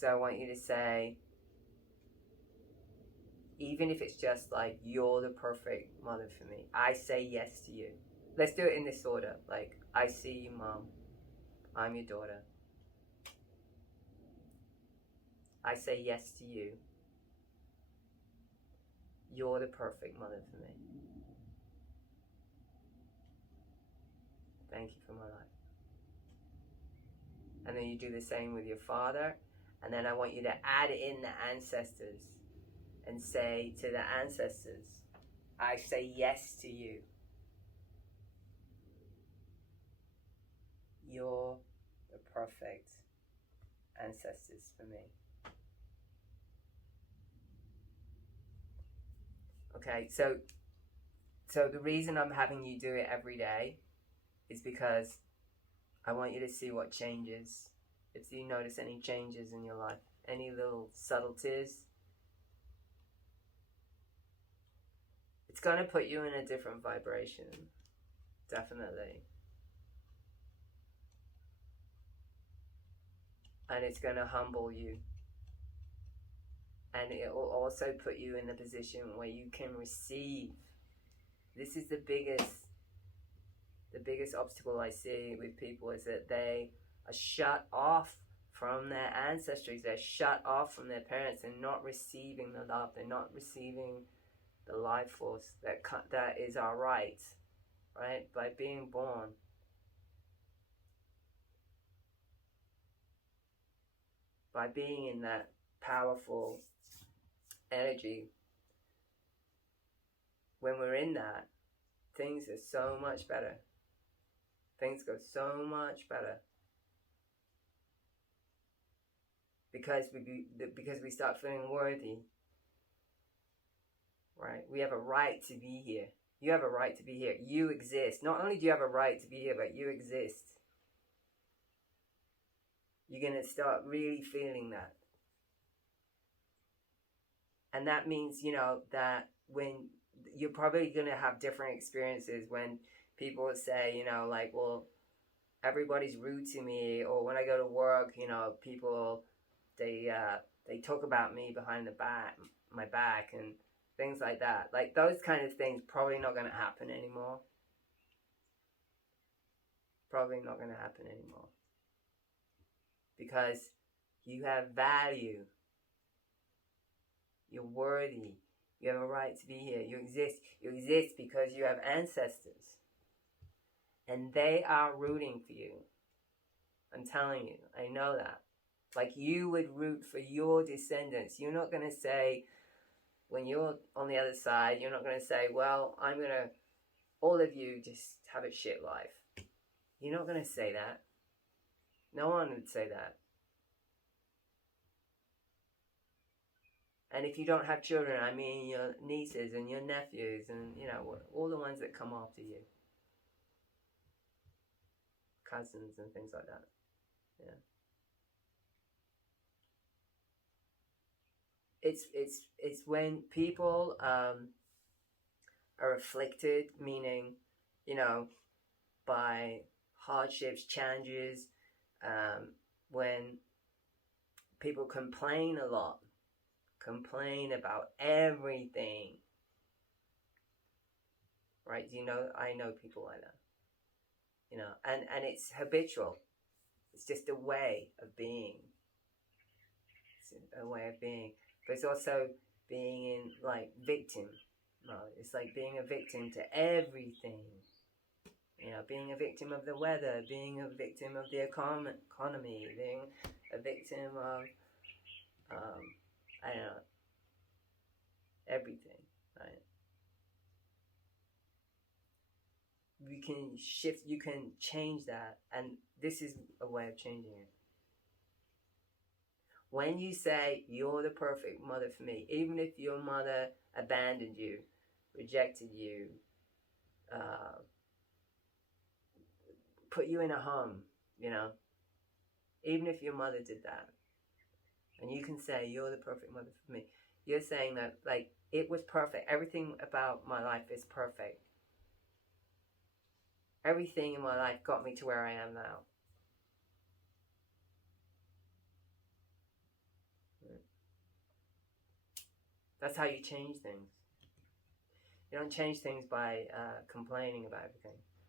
So I want you to say, even if it's just like, you're the perfect mother for me. I say yes to you. Let's do it in this order. Like, I see you, Mom. I'm your daughter. I say yes to you. You're the perfect mother for me. Thank you for my life. And then you do the same with your father. And then I want you to add in the ancestors and say to the ancestors, I say yes to you. You're the perfect ancestors for me. Okay, so the reason I'm having you do it every day is because I want you to see what changes. If you notice any changes in your life, any little subtleties, it's going to put you in a different vibration. Definitely. And it's going to humble you. And it will also put you in a position where you can receive. This is the biggest obstacle I see with people, is that they are shut off from their ancestors. They're shut off from their parents. They're not receiving the love. They're not receiving the life force that is our right, right? By being born. By being in that powerful energy. When we're in that, things are so much better. Things go so much better. Because we start feeling worthy. Right? We have a right to be here. You have a right to be here. You exist. Not only do you have a right to be here, but you exist. You're going to start really feeling that. And that means, that when you're probably going to have different experiences when people say, like, well, everybody's rude to me, or when I go to work, people, they talk about me behind my back, and things like that. Like, those kind of things probably not going to happen anymore. Probably not going to happen anymore. Because you have value. You're worthy. You have a right to be here. You exist. You exist because you have ancestors. And they are rooting for you. I'm telling you. I know that. Like, you would root for your descendants. You're not going to say, when you're on the other side, you're not going to say, well, I'm going to, all of you just have a shit life. You're not going to say that. No one would say that. And if you don't have children, I mean your nieces and your nephews and, all the ones that come after you. Cousins and things like that. Yeah. It's when people are afflicted, meaning, by hardships, challenges, when people complain a lot, complain about everything, right? I know people like that, and it's habitual. It's just a way of being. It's a way of being. But it's also being in, like, victim mode. It's like being a victim to everything. Being a victim of the weather, being a victim of the economy, being a victim of, I don't know, everything, right? You can shift, you can change that, and this is a way of changing it. When you say, you're the perfect mother for me, even if your mother abandoned you, rejected you, put you in a home, even if your mother did that, and you can say, you're the perfect mother for me, you're saying that, like, it was perfect. Everything about my life is perfect. Everything in my life got me to where I am now. That's how you change things. You don't change things by complaining about everything.